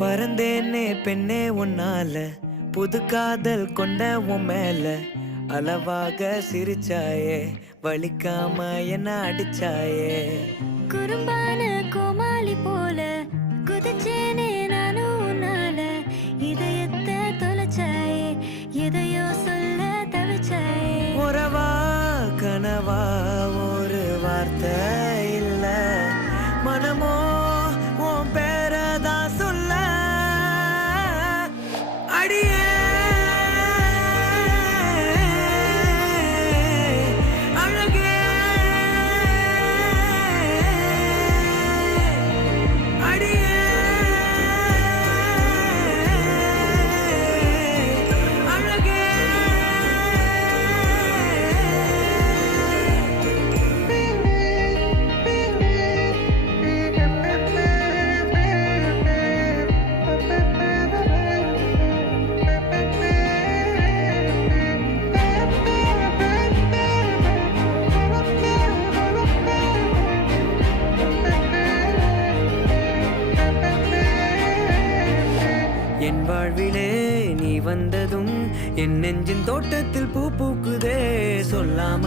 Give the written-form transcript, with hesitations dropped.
பறந்தேனே பெண்ணே உன்னால, புது காதல் கொண்ட உன் மேல. அளவாக சிரிச்சாயே, வலிக்காம என்ன அடிச்சாயே. குறும்பான கோமாளி போல குதிச்சேனே நானும் உன்னால. இதயத்தை தொலைச்சாயே, எதையோ சொல்ல தவிச்சாயே. உறவா கனவா ஒரு வார்த்தை இல்ல, மனமோ உன் பேரதான் சொல்ல. அடியே அழகே, அடியே அழகே. என் வாழ்விலே நீ வந்ததும் என் நெஞ்சின் தோட்டத்தில் பூ பூக்குதே சொல்லாம.